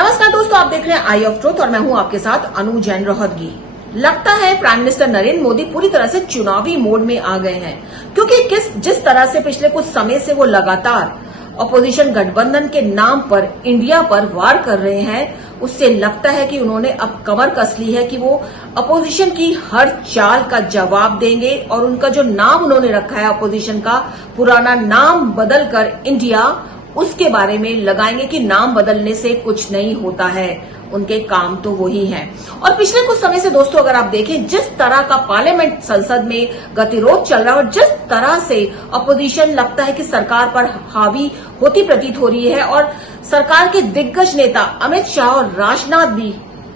नमस्कार दोस्तों, आप देख रहे हैं आई ऑफ ट्रूथ और मैं हूं आपके साथ अनु जैन रोहतगी। लगता है प्राइम मिनिस्टर नरेंद्र मोदी पूरी तरह से चुनावी मोड में आ गए हैं, क्योंकि जिस तरह से पिछले कुछ समय से वो लगातार अपोजिशन गठबंधन के नाम पर इंडिया पर वार कर रहे हैं, उससे लगता है कि उन्होंने अब कमर कस ली है कि वो अपोजिशन की हर चाल का जवाब देंगे और उनका जो नाम उन्होंने रखा है अपोजिशन का पुराना नाम बदलकर इंडिया, उसके बारे में लगाएंगे कि नाम बदलने से कुछ नहीं होता है, उनके काम तो वही हैं। और पिछले कुछ समय से दोस्तों अगर आप देखें जिस तरह का पार्लियामेंट संसद में गतिरोध चल रहा है और जिस तरह से अपोजिशन लगता है कि सरकार पर हावी होती प्रतीत हो रही है और सरकार के दिग्गज नेता अमित शाह और राजनाथ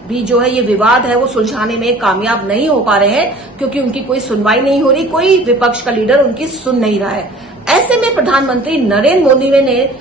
भी जो है ये विवाद है वो सुलझाने में कामयाब नहीं हो पा रहे हैं, क्योंकि उनकी कोई सुनवाई नहीं हो रही, कोई विपक्ष का लीडर उनकी सुन नहीं रहा है। ऐसे में प्रधानमंत्री नरेंद्र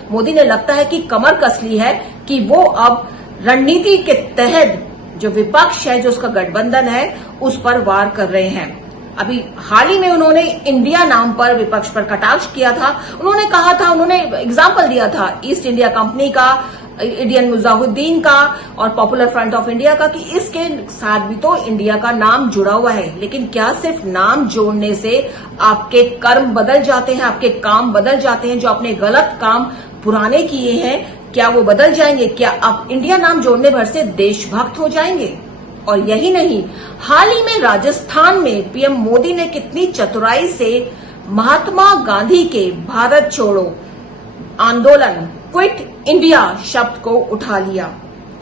मोदी ने लगता है कि कमर कस ली है कि वो अब रणनीति के तहत जो विपक्ष है, जो उसका गठबंधन है, उस पर वार कर रहे हैं। अभी हाल ही में उन्होंने इंडिया नाम पर विपक्ष पर कटाक्ष किया था। उन्होंने कहा था, उन्होंने एग्जाम्पल दिया था ईस्ट इंडिया कंपनी का, इंडियन मुजाहिदीन का और पॉपुलर फ्रंट ऑफ इंडिया का, कि इसके साथ भी तो इंडिया का नाम जुड़ा हुआ है। लेकिन क्या सिर्फ नाम जोड़ने से आपके कर्म बदल जाते हैं, आपके काम बदल जाते हैं? जो आपने गलत काम पुराने किए हैं क्या वो बदल जाएंगे? क्या आप इंडिया नाम जोड़ने भर से देशभक्त हो जाएंगे? और यही नहीं, हाल ही में राजस्थान में पीएम मोदी ने कितनी चतुराई से महात्मा गांधी के भारत छोड़ो आंदोलन, क्विट इंडिया शब्द को उठा लिया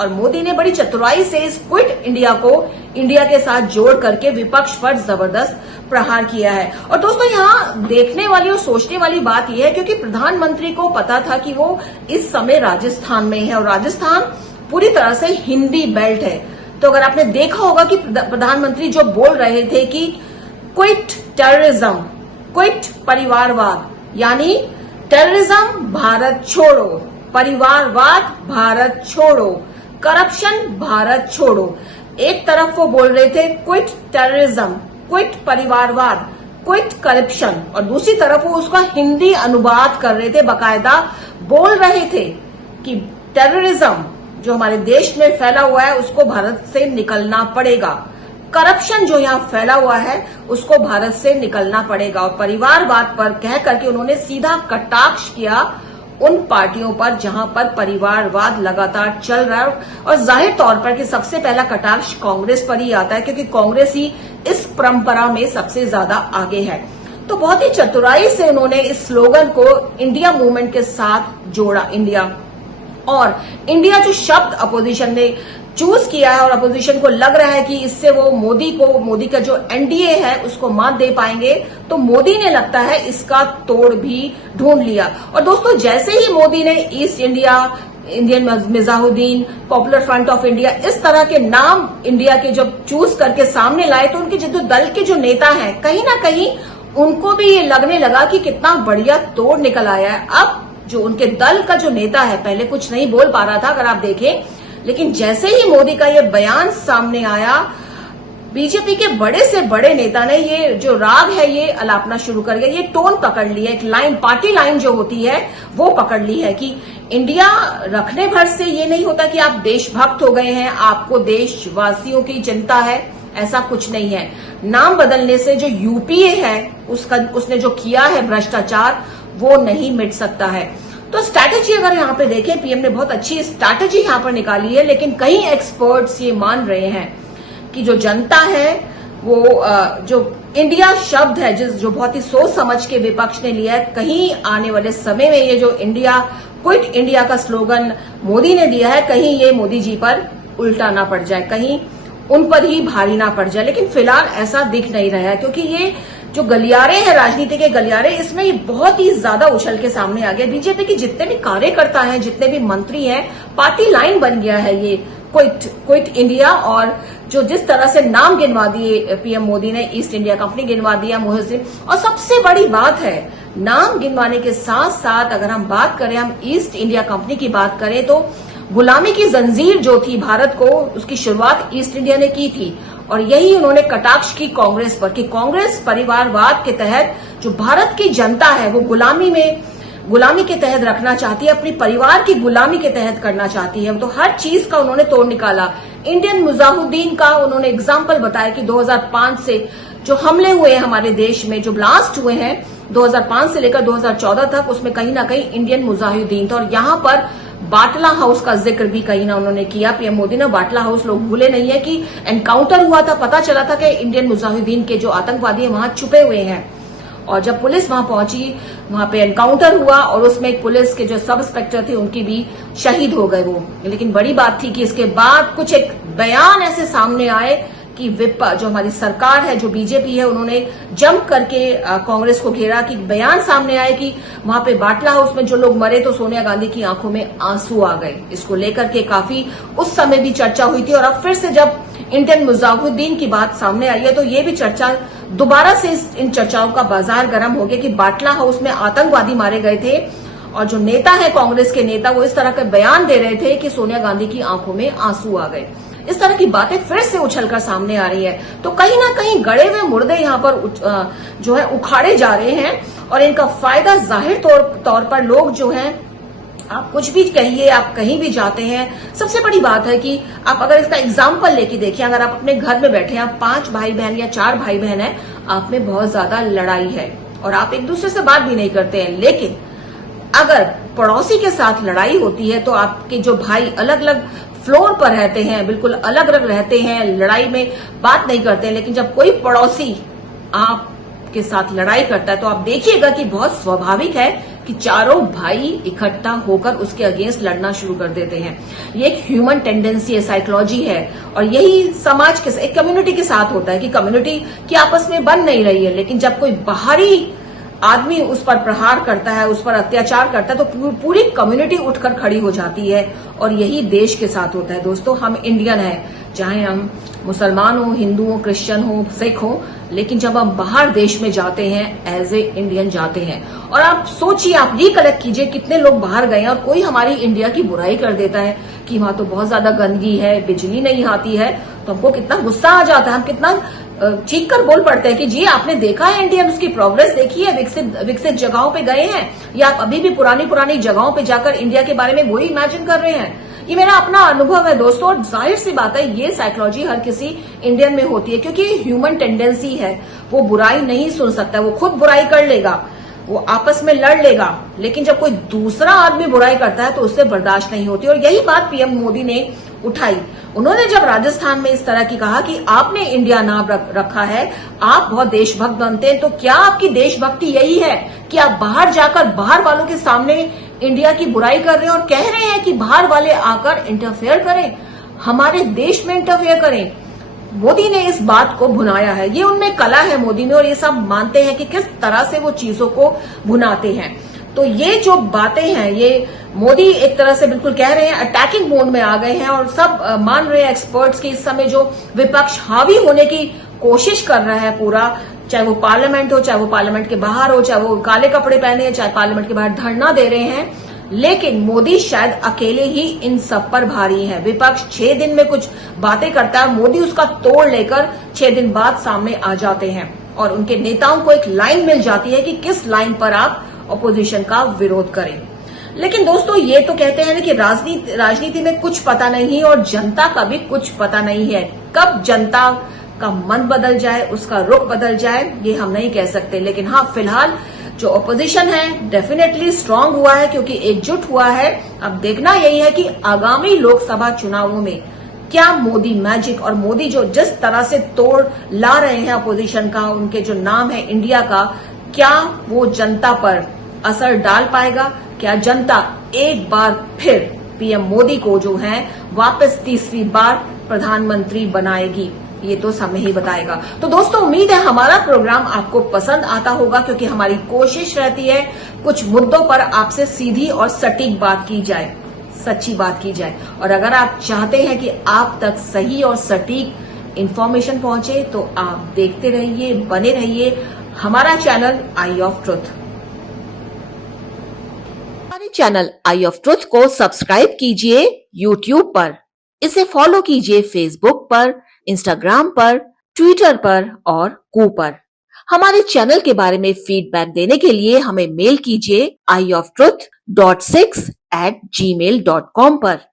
और मोदी ने बड़ी चतुराई से इस क्विट इंडिया को इंडिया के साथ जोड़ करके विपक्ष पर जबरदस्त प्रहार किया है। और दोस्तों यहाँ देखने वाली और सोचने वाली बात यह है, क्योंकि प्रधानमंत्री को पता था कि वो इस समय राजस्थान में है और राजस्थान पूरी तरह से हिंदी बेल्ट है। तो अगर आपने देखा होगा कि प्रधानमंत्री जो बोल रहे थे कि क्विट टेररिज्म, क्विट परिवारवाद, यानी टेररिज्म भारत छोड़ो, परिवारवाद भारत छोड़ो, करप्शन भारत छोड़ो। एक तरफ वो बोल रहे थे क्विट टेररिज्म, क्विट परिवारवाद, क्विट करप्शन, और दूसरी तरफ वो उसका हिंदी अनुवाद कर रहे थे, बकायदा बोल रहे थे कि टेररिज्म जो हमारे देश में फैला हुआ है उसको भारत से निकलना पड़ेगा, करप्शन जो यहाँ फैला हुआ है उसको भारत से निकलना पड़ेगा। और परिवारवाद पर कह करके उन्होंने सीधा कटाक्ष किया उन पार्टियों पर जहां पर परिवारवाद लगातार चल रहा है। और जाहिर तौर पर कि सबसे पहला कटाक्ष कांग्रेस पर ही आता है, क्योंकि कांग्रेस ही इस परंपरा में सबसे ज्यादा आगे है। तो बहुत ही चतुराई से उन्होंने इस स्लोगन को इंडिया मूवमेंट के साथ जोड़ा, इंडिया। और इंडिया जो शब्द अपोजिशन ने चूज किया है और अपोजिशन को लग रहा है कि इससे वो मोदी का जो एनडीए है उसको मात दे पाएंगे, तो मोदी ने लगता है इसका तोड़ भी ढूंढ लिया। और दोस्तों जैसे ही मोदी ने east India, Indian Mujahideen, popular front of India, इस तरह के नाम इंडिया के जब चूज करके सामने लाए, तो उनके जो दल के जो नेता हैं कहीं ना कहीं उनको भी ये लगने लगा कि कितना बढ़िया तोड़ निकल आया है। अब जो उनके दल का जो नेता है, पहले कुछ नहीं बोल पा रहा था अगर आप देखें, लेकिन जैसे ही मोदी का ये बयान सामने आया, बीजेपी के बड़े से बड़े नेता ने ये जो राग है ये अलापना शुरू कर दिया, ये टोन पकड़ लिया, एक लाइन, पार्टी लाइन जो होती है वो पकड़ ली है कि इंडिया रखने भर से ये नहीं होता कि आप देशभक्त हो गए हैं, आपको देशवासियों की चिंता है, ऐसा कुछ नहीं है। नाम बदलने से जो यूपीए है उसने जो किया है भ्रष्टाचार, वो नहीं मिट सकता है। तो स्ट्रैटेजी अगर यहाँ पे देखें, पीएम ने बहुत अच्छी स्ट्रैटेजी यहाँ पर निकाली है, लेकिन कई एक्सपर्ट्स ये मान रहे हैं कि जो जनता है वो जो इंडिया शब्द है जो बहुत ही सोच समझ के विपक्ष ने लिया है, कहीं आने वाले समय में ये जो इंडिया, क्विट इंडिया का स्लोगन मोदी ने दिया है, कहीं ये मोदी जी पर उल्टा ना पड़ जाए, कहीं उन पर ही भारी ना पड़ जाए। लेकिन फिलहाल ऐसा दिख नहीं रहा है, क्योंकि ये जो गलियारे हैं, राजनीति के गलियारे, इसमें ये बहुत ही ज्यादा उछल के सामने आ गया। बीजेपी के जितने भी कार्यकर्ता हैं, जितने भी मंत्री हैं, पार्टी लाइन बन गया है ये क्विट इंडिया। और जो जिस तरह से नाम गिनवा दिए पीएम मोदी ने, ईस्ट इंडिया कंपनी गिनवा दिया, मुहिम। और सबसे बड़ी बात है, नाम गिनवाने के साथ साथ अगर हम बात करें, हम ईस्ट इंडिया कंपनी की बात करें, तो गुलामी की जंजीर जो थी भारत को, उसकी शुरुआत ईस्ट इंडिया ने की थी। और यही उन्होंने कटाक्ष की कांग्रेस पर कि कांग्रेस परिवारवाद के तहत जो भारत की जनता है वो गुलामी में गुलामी के तहत रखना चाहती है, अपनी परिवार की गुलामी के तहत करना चाहती है। तो हर चीज का उन्होंने तोड़ निकाला। इंडियन मुजाहिदीन का उन्होंने एग्जाम्पल बताया कि 2005 से जो हमले हुए हैं हमारे देश में, जो ब्लास्ट हुए हैं 2005 से लेकर 2014 तक, उसमें कहीं ना कहीं इंडियन मुजाहिदीन था। और यहां पर बाटला हाउस का जिक्र भी कहीं ना उन्होंने किया, पीएम मोदी ने। बाटला हाउस लोग भूले नहीं है कि एनकाउंटर हुआ था, पता चला था कि इंडियन मुजाहिदीन के जो आतंकवादी है वहां छुपे हुए हैं। और जब पुलिस वहां पहुंची, वहां पे एनकाउंटर हुआ और उसमें एक पुलिस के जो सब इंस्पेक्टर थे उनकी भी शहीद हो गए वो। लेकिन बड़ी बात थी कि इसके बाद कुछ एक बयान ऐसे सामने आए कि जो हमारी सरकार है, जो बीजेपी है, उन्होंने जम करके कांग्रेस को घेरा, कि बयान सामने आए कि वहां पे बाटला हाउस में जो लोग मरे तो सोनिया गांधी की आंखों में आंसू आ गए। इसको लेकर के काफी उस समय भी चर्चा हुई थी। और अब फिर से जब इंडियन मुजाहिदीन की बात सामने आई है तो ये भी चर्चा दोबारा से इन चर्चाओं का बाजार गर्म हो गया कि बाटला हाउस में आतंकवादी मारे गए थे और जो नेता है कांग्रेस के नेता, वो इस तरह के बयान दे रहे थे कि सोनिया गांधी की आंखों में आंसू आ गए। इस तरह की बातें फिर से उछलकर सामने आ रही है। तो कहीं ना कहीं गड़े हुए मुर्दे यहां पर जो है उखाड़े जा रहे हैं और इनका फायदा जाहिर तौर पर लोग जो हैं, आप कुछ भी कहिए, आप कहीं भी जाते हैं, सबसे बड़ी बात है कि आप अगर इसका एग्जाम्पल लेके देखिए, अगर आप अपने घर में बैठे हैं, आप 5 भाई बहन या 4 भाई बहन हैं, आप में बहुत ज्यादा लड़ाई है और आप एक दूसरे से बात भी नहीं करते हैं। लेकिन अगर पड़ोसी के साथ लड़ाई होती है तो आपके जो भाई अलग अलग फ्लोर पर रहते हैं, बिल्कुल अलग अलग रहते हैं, लड़ाई में बात नहीं करते हैं, लेकिन जब कोई पड़ोसी आपके साथ लड़ाई करता है तो आप देखिएगा कि बहुत स्वाभाविक है कि चारों भाई इकट्ठा होकर उसके अगेंस्ट लड़ना शुरू कर देते हैं। ये एक ह्यूमन टेंडेंसी है, साइकोलॉजी है। और यही समाज के एक कम्युनिटी के साथ होता है कि कम्युनिटी की आपस में बन नहीं रही है, लेकिन जब कोई बाहरी आदमी उस पर प्रहार करता है, उस पर अत्याचार करता है, तो पूरी कम्युनिटी उठकर खड़ी हो जाती है। और यही देश के साथ होता है। दोस्तों, हम इंडियन हैं, चाहे हम मुसलमान हो, हिंदू हो, क्रिश्चियन हो, सिख हो, लेकिन जब हम बाहर देश में जाते हैं एज ए इंडियन जाते हैं। और आप सोचिए, आप रिकलेक्ट कीजिए कितने लोग बाहर गए हैं और कोई हमारी इंडिया की बुराई कर देता है कि वहां तो बहुत ज्यादा गंदगी है, बिजली नहीं आती है, तो हमको कितना गुस्सा आ जाता है, हम कितना चीख कर बोल पड़ते हैं कि जी आपने देखा है इंडिया, उसकी प्रोग्रेस देखी है, विकसित जगहों पे गए हैं, या आप अभी भी पुरानी जगहों पे जाकर इंडिया के बारे में वही इमेजिन कर रहे हैं। ये मेरा अपना अनुभव है दोस्तों, और जाहिर सी बात है ये साइकोलॉजी हर किसी इंडियन में होती है, क्योंकि ह्यूमन टेंडेंसी है। वो बुराई नहीं सुन सकता, वो खुद बुराई कर लेगा, वो आपस में लड़ लेगा, लेकिन जब कोई दूसरा आदमी बुराई करता है तो उससे बर्दाश्त नहीं होती। और यही बात पीएम मोदी ने उठाई। उन्होंने जब राजस्थान में इस तरह की कहा कि आपने इंडिया नाम रखा है, आप बहुत देशभक्त बनते हैं, तो क्या आपकी देशभक्ति यही है कि आप बाहर जाकर बाहर वालों के सामने इंडिया की बुराई कर रहे हैं और कह रहे हैं कि बाहर वाले आकर इंटरफेयर करें, हमारे देश में इंटरफेयर करें? मोदी ने इस बात को भुनाया है, ये उनमें कला है मोदी में, और ये सब मानते हैं कि किस तरह से वो चीजों को भुनाते हैं। तो ये जो बातें हैं, ये मोदी एक तरह से बिल्कुल कह रहे हैं अटैकिंग मोड में आ गए हैं, और सब मान रहे हैं एक्सपर्ट्स कि इस समय जो विपक्ष हावी होने की कोशिश कर रहा है पूरा, चाहे वो पार्लियामेंट हो, चाहे वो पार्लियामेंट के बाहर हो, चाहे वो काले कपड़े पहने हैं, चाहे पार्लियामेंट के बाहर धरना दे रहे हैं, लेकिन मोदी शायद अकेले ही इन सब पर भारी है। विपक्ष 6 दिन में कुछ बातें करता है, मोदी उसका तोड़ लेकर 6 दिन बाद सामने आ जाते हैं और उनके नेताओं को एक लाइन मिल जाती है कि किस लाइन पर आप अपोजिशन का विरोध करें। लेकिन दोस्तों, ये तो कहते हैं ना कि राजनीति में कुछ पता नहीं और जनता का भी कुछ पता नहीं है। कब जनता का मन बदल जाए, उसका रुख बदल जाए, ये हम नहीं कह सकते। लेकिन हाँ, फिलहाल जो अपोजिशन है डेफिनेटली स्ट्रांग हुआ है, क्योंकि एकजुट हुआ है। अब देखना यही है कि आगामी लोकसभा चुनावों में क्या मोदी मैजिक, और मोदी जो जिस तरह से तोड़ ला रहे हैं अपोजिशन का, उनके जो नाम है इंडिया का, क्या वो जनता पर असर डाल पाएगा? क्या जनता एक बार फिर पीएम मोदी को जो है वापस तीसरी बार प्रधानमंत्री बनाएगी? ये तो समय ही बताएगा। तो दोस्तों, उम्मीद है हमारा प्रोग्राम आपको पसंद आता होगा, क्योंकि हमारी कोशिश रहती है कुछ मुद्दों पर आपसे सीधी और सटीक बात की जाए, सच्ची बात की जाए। और अगर आप चाहते हैं कि आप तक सही और सटीक इंफॉर्मेशन पहुंचे, तो आप देखते रहिए, बने रहिए हमारा चैनल आई ऑफ ट्रुथ। हमारे चैनल आई ऑफ ट्रुथ को सब्सक्राइब कीजिए यूट्यूब पर, इसे फॉलो कीजिए फेसबुक पर, इंस्टाग्राम पर, ट्विटर पर और कू पर। हमारे चैनल के बारे में फीडबैक देने के लिए हमें मेल कीजिए ioftruth.6@gmail.com पर।